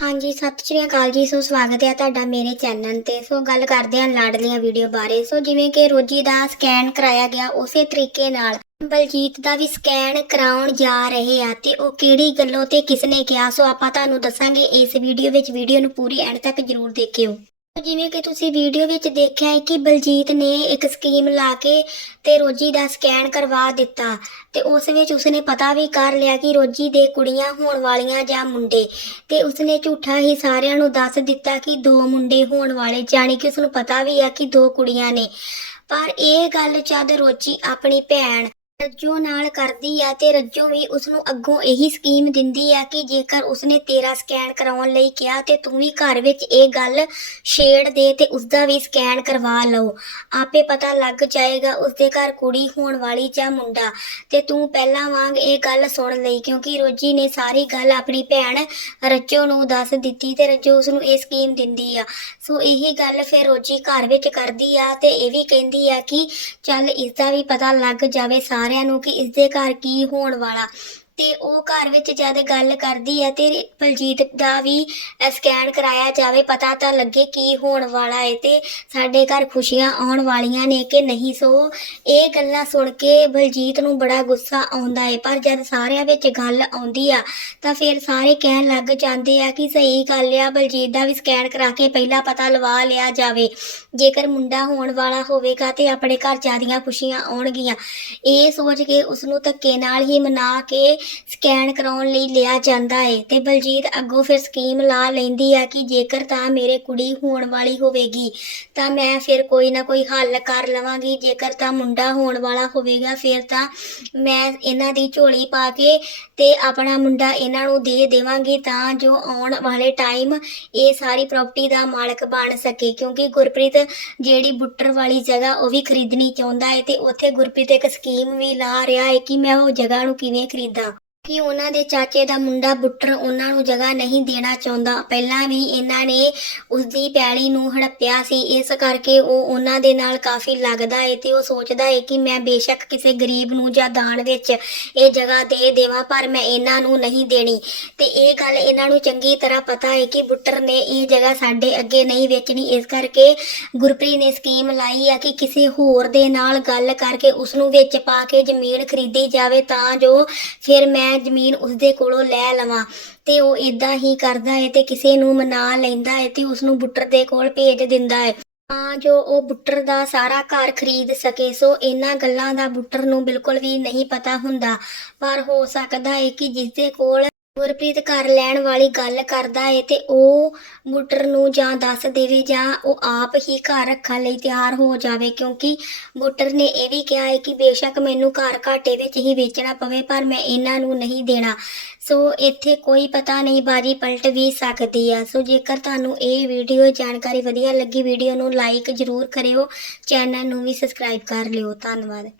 ਹਾਂਜੀ, ਸਤਿ ਸ਼੍ਰੀ ਅਕਾਲ ਜੀ। ਸੋ ਸਵਾਗਤ ਹੈ ਤੁਹਾਡਾ ਮੇਰੇ ਚੈਨਲ ਤੇ। ਸੋ ਗੱਲ ਕਰਦੇ ਹਾਂ ਲਾਡਲੀਆਂ ਵੀਡੀਓ ਬਾਰੇ। ਸੋ ਜਿਵੇਂ ਕਿ ਰੋਜੀ ਦਾ ਸਕੈਨ ਕਰਾਇਆ ਗਿਆ, ਉਸੇ ਤਰੀਕੇ ਨਾਲ ਬਲਜੀਤ ਦਾ ਵੀ ਸਕੈਨ ਕਰਾਉਣ ਜਾ ਰਹੇ ਆ ਤੇ ਉਹ ਕਿਹੜੀ ਗੱਲੋਂ ਤੇ ਕਿਸਨੇ ਕਿਹਾ? ਸੋ ਆਪਾਂ ਤੁਹਾਨੂੰ ਦੱਸਾਂਗੇ ਇਸ ਵੀਡੀਓ ਵਿੱਚ। ਵੀਡੀਓ ਨੂੰ ਪੂਰੀ ਐਂਡ ਤੱਕ ਜਰੂਰ ਦੇਖਿਓ। ਜਿਵੇਂ ਕਿ ਤੁਸੀਂ ਵੀਡੀਓ ਵਿੱਚ ਦੇਖਿਆ ਹੈ ਕਿ ਬਲਜੀਤ ਨੇ ਇੱਕ ਸਕੀਮ ਲਾ ਕੇ ਤੇ ਰੋਜੀ ਦਾ ਸਕੈਨ ਕਰਵਾ ਦਿੱਤਾ ਤੇ ਉਸ ਵਿੱਚ ਉਸਨੇ ਪਤਾ ਵੀ ਕਰ ਲਿਆ ਕਿ ਰੋਜੀ ਦੇ ਕੁੜੀਆਂ ਹੋਣ ਵਾਲੀਆਂ ਜਾਂ ਮੁੰਡੇ ਤੇ ਉਸਨੇ ਝੂਠਾ ਹੀ ਸਾਰਿਆਂ ਨੂੰ ਦੱਸ ਦਿੱਤਾ ਕਿ ਦੋ ਮੁੰਡੇ ਹੋਣ ਵਾਲੇ, ਜਾਣੀ ਕਿ ਉਸਨੂੰ ਪਤਾ ਵੀ ਆ ਕਿ ਦੋ ਕੁੜੀਆਂ ਨੇ। ਪਰ ਇਹ ਗੱਲ ਜਦ ਰੋਜੀ ਆਪਣੀ ਭੈਣ ਰੱਜੋ ਨਾਲ ਕਰਦੀ ਆ ਤੇ ਰੱਜੋ ਵੀ ਉਸਨੂੰ ਅੱਗੋਂ ਇਹੀ ਸਕੀਮ ਦਿੰਦੀ ਆ ਕਿ ਜੇਕਰ ਉਸਨੇ ਤੇਰਾ ਸਕੈਨ ਕਰਾਉਣ ਲਈ ਕਿਹਾ ਤੇ ਤੂੰ ਵੀ ਘਰ ਵਿੱਚ ਇਹ ਗੱਲ ਛੇੜ ਦੇ ਤੇ ਉਸਦਾ ਵੀ ਸਕੈਨ ਕਰਵਾ ਲਓ। ਆਪੇ ਪਤਾ ਲੱਗ ਜਾਏਗਾ ਉਸਦੇ ਘਰ ਕੁੜੀ ਹੋਣ ਵਾਲੀ ਜਾਂ ਮੁੰਡਾ। ਤੇ ਤੂੰ ਪਹਿਲਾਂ ਵਾਂਗ ਇਹ ਗੱਲ ਸੁਣ ਲਈ ਕਿਉਂਕਿ ਰੋਜੀ ਨੇ ਸਾਰੀ ਗੱਲ ਆਪਣੀ ਭੈਣ ਰੱਜੋ ਨੂੰ ਦੱਸ ਦਿੱਤੀ ਤੇ ਰੱਜੋ ਉਸ ਨੂੰ ਇਹ ਸਕੀਮ ਦਿੰਦੀ ਆ। ਸੋ ਇਹੀ ਗੱਲ ਫਿਰ ਰੋਜੀ ਘਰ ਵਿੱਚ ਕਰਦੀ ਆ ਤੇ ਇਹ ਵੀ ਕਹਿੰਦੀ ਆ ਕਿ ਚੱਲ ਇਸ ਦਾ ਵੀ ਪਤਾ ਲੱਗ ਜਾਵੇ ਸਾਰ ਸਾਰਿਆਂ ਨੂੰ ਕਿ ਇਸ ਦੇ ਘਰ ਕੀ ਹੋਣ ਵਾਲਾ। ਤੇ ਉਹ ਘਰ ਵਿੱਚ ਜਦ ਗੱਲ ਕਰਦੀ ਆ ਤੇ ਬਲਜੀਤ ਦਾ ਵੀ ਸਕੈਨ ਕਰਾਇਆ ਜਾਵੇ, ਪਤਾ ਤਾਂ ਲੱਗੇ ਕੀ ਹੋਣ ਵਾਲਾ ਹੈ ਤੇ ਸਾਡੇ ਘਰ ਖੁਸ਼ੀਆਂ ਆਉਣ ਵਾਲੀਆਂ ਨੇ ਕਿ ਨਹੀਂ। ਸੋ ਇਹ ਗੱਲਾਂ ਸੁਣ ਕੇ ਬਲਜੀਤ ਨੂੰ ਬੜਾ ਗੁੱਸਾ ਆਉਂਦਾ ਏ ਪਰ ਜਦ ਸਾਰਿਆਂ ਵਿੱਚ ਗੱਲ ਆਉਂਦੀ ਆ, ਤਾਂ ਫਿਰ ਸਾਰੇ ਕਹਿਣ ਲੱਗ ਜਾਂਦੇ ਆ ਕਿ ਸਹੀ ਗੱਲ ਆ, ਬਲਜੀਤ ਦਾ ਵੀ ਸਕੈਨ ਕਰਾ ਕੇ ਪਹਿਲਾਂ ਪਤਾ ਲਵਾ ਲਿਆ ਜਾਵੇ। ਜੇਕਰ ਮੁੰਡਾ ਹੋਣ ਵਾਲਾ ਹੋਵੇਗਾ ਤੇ ਆਪਣੇ ਘਰ ਜਿਆਦੀਆਂ ਖੁਸ਼ੀਆਂ ਆਉਣਗੀਆਂ। ਇਹ ਸੋਚ ਕੇ ਉਸ ਨੂੰ ਧੱਕੇ ਨਾਲ ਹੀ ਮਨਾ ਕੇ ਸਕੈਨ ਕਰਾਉਣ ਲਈ ਲਿਆ ਜਾਂਦਾ ਹੈ ਤੇ ਬਲਜੀਤ ਅੱਗੋਂ ਫਿਰ ਸਕੀਮ ਲਾ ਲੈਂਦੀ ਆ ਕਿ ਜੇਕਰ ਤਾਂ ਮੇਰੇ ਕੁੜੀ ਹੋਣ ਵਾਲੀ ਹੋਵੇਗੀ, ਤਾਂ ਮੈਂ ਫਿਰ ਕੋਈ ਨਾ ਕੋਈ ਹੱਲ ਕਰ ਲਵਾਂਗੀ। ਜੇਕਰ ਤਾਂ ਮੁੰਡਾ ਹੋਣ ਵਾਲਾ ਹੋਵੇਗਾ, ਫਿਰ ਤਾਂ ਮੈਂ ਇਹਨਾਂ ਦੀ ਝੋਲੀ ਪਾ ਕੇ ਤੇ ਆਪਣਾ ਮੁੰਡਾ ਇਹਨਾਂ ਨੂੰ ਦੇ ਦੇਵਾਂਗੀ ਤਾਂ ਜੋ ਆਉਣ ਵਾਲੇ ਟਾਈਮ ਇਹ ਸਾਰੀ ਪ੍ਰਾਪਰਟੀ ਦਾ ਮਾਲਕ ਬਣ ਸਕੇ। ਕਿਉਂਕਿ ਗੁਰਪ੍ਰੀਤ ਜਿਹੜੀ ਬੁੱਟਰ ਵਾਲੀ ਜਗ੍ਹਾ ਉਹ ਵੀ ਖਰੀਦਣੀ ਚਾਹੁੰਦਾ ਹੈ ਤੇ ਉੱਥੇ ਗੁਰਪ੍ਰੀਤ ਇੱਕ ਸਕੀਮ ਵੀ ਲਾ ਰਿਹਾ ਹੈ ਕਿ ਮੈਂ ਉਹ ਜਗ੍ਹਾ ਨੂੰ ਕਿਵੇਂ ਖਰੀਦਾਂ। ਕਿ ਉਹਨਾਂ ਦੇ ਚਾਚੇ ਦਾ ਮੁੰਡਾ ਬੁੱਟਰ ਉਹਨਾਂ ਨੂੰ ਜਗ੍ਹਾ ਨਹੀਂ ਦੇਣਾ ਚਾਹੁੰਦਾ। ਪਹਿਲਾਂ ਵੀ ਇਹਨਾਂ ਨੇ ਉਸ ਦੀ ਪੈਲੀ ਨੂੰ ਹੜੱਪਿਆ ਸੀ। ਇਸ ਕਰਕੇ ਉਹ ਉਹਨਾਂ ਦੇ ਨਾਲ ਕਾਫੀ ਲੱਗਦਾ ਏ ਤੇ ਉਹ ਸੋਚਦਾ ਏ ਕਿ ਮੈਂ ਬੇਸ਼ੱਕ ਕਿਸੇ ਗਰੀਬ ਨੂੰ ਜਾਂ ਦਾਨ ਵਿੱਚ ਇਹ ਜਗ੍ਹਾ ਦੇ ਦੇਵਾਂ, ਪਰ ਮੈਂ ਇਹਨਾਂ ਨੂੰ ਨਹੀਂ ਦੇਣੀ। ਤੇ ਇਹ ਗੱਲ ਇਹਨਾਂ ਨੂੰ ਚੰਗੀ ਤਰ੍ਹਾਂ ਪਤਾ ਹੈ ਕਿ ਬੁੱਟਰ ਨੇ ਇਹ ਜਗ੍ਹਾ ਸਾਡੇ ਅੱਗੇ ਨਹੀਂ ਵੇਚਣੀ। ਇਸ ਕਰਕੇ ਗੁਰਪ੍ਰੀਤ ਨੇ ਸਕੀਮ ਲਾਈ ਆ ਕਿ ਕਿਸੇ ਹੋਰ ਦੇ ਨਾਲ ਗੱਲ ਕਰਕੇ ਉਸ ਨੂੰ ਵਿੱਚ ਪਾ ਕੇ ਜ਼ਮੀਨ ਖਰੀਦੀ ਜਾਵੇ ਤਾਂ ਜੋ ਫਿਰ ਮੈਂ ਜ਼ਮੀਨ ਉਸ ਕੋਲੋਂ ਲੈ ਲਵਾਂ ਤੇ ਉਹ ਇਦਾਂ ਹੀ ਕਰਦਾ ਹੈ ਤੇ ਕਿਸੇ ਨੂੰ ਮਨਾ ਲੈਂਦਾ ਹੈ ਤੇ ਉਸ ਨੂੰ ਬੁੱਟਰ ਦੇ ਕੋਲ ਭੇਜ ਦਿੰਦਾ ਹੈ। ਤਾਂ ਜੋ ਉਹ ਬੁੱਟਰ ਦਾ ਸਾਰਾ ਘਰ ਖਰੀਦ ਸਕੇ, ਸੋ ਇਹਨਾਂ ਗੱਲਾਂ ਦਾ ਬੁੱਟਰ ਨੂੰ ਬਿਲਕੁਲ ਵੀ ਨਹੀਂ ਪਤਾ ਹੁੰਦਾ। ਪਰ ਹੋ ਸਕਦਾ ਹੈ ਕਿ ਜਿਸ ਦੇ ਕੋਲ ਗੁਰਪ੍ਰੀਤ ਘਰ ਲੈਣ ਵਾਲੀ ਗੱਲ ਕਰਦਾ ਏ ਤੇ ਉਹ ਬੁੱਟਰ ਨੂੰ ਜਾਂ ਦੱਸ ਦੇਵੇ ਜਾਂ ਉਹ ਆਪ ਹੀ ਘਰ ਰੱਖਣ ਲਈ ਤਿਆਰ ਹੋ ਜਾਵੇ, ਕਿਉਂਕਿ ਬੁੱਟਰ ਨੇ ਇਹ ਵੀ ਕਿਹਾ ਹੈ ਕਿ ਬੇਸ਼ੱਕ ਮੈਨੂੰ ਘਰ ਘਾਟੇ ਵਿੱਚ ਹੀ ਵੇਚਣਾ ਪਵੇ, ਪਰ ਮੈਂ ਇਹਨਾਂ ਨੂੰ ਨਹੀਂ ਦੇਣਾ। ਸੋ ਇੱਥੇ ਕੋਈ ਪਤਾ ਨਹੀਂ ਬਾਜੀ ਪਲਟ ਵੀ ਸਕਦੀ ਆ। ਸੋ ਜੇਕਰ ਤੁਹਾਨੂੰ ਇਹ ਵੀਡੀਓ ਜਾਣਕਾਰੀ ਵਧੀਆ ਲੱਗੀ, ਵੀਡੀਓ ਨੂੰ ਲਾਈਕ ਜ਼ਰੂਰ ਕਰਿਓ, ਚੈਨਲ ਨੂੰ ਵੀ ਸਬਸਕ੍ਰਾਈਬ ਕਰ ਲਿਓ। ਧੰਨਵਾਦ।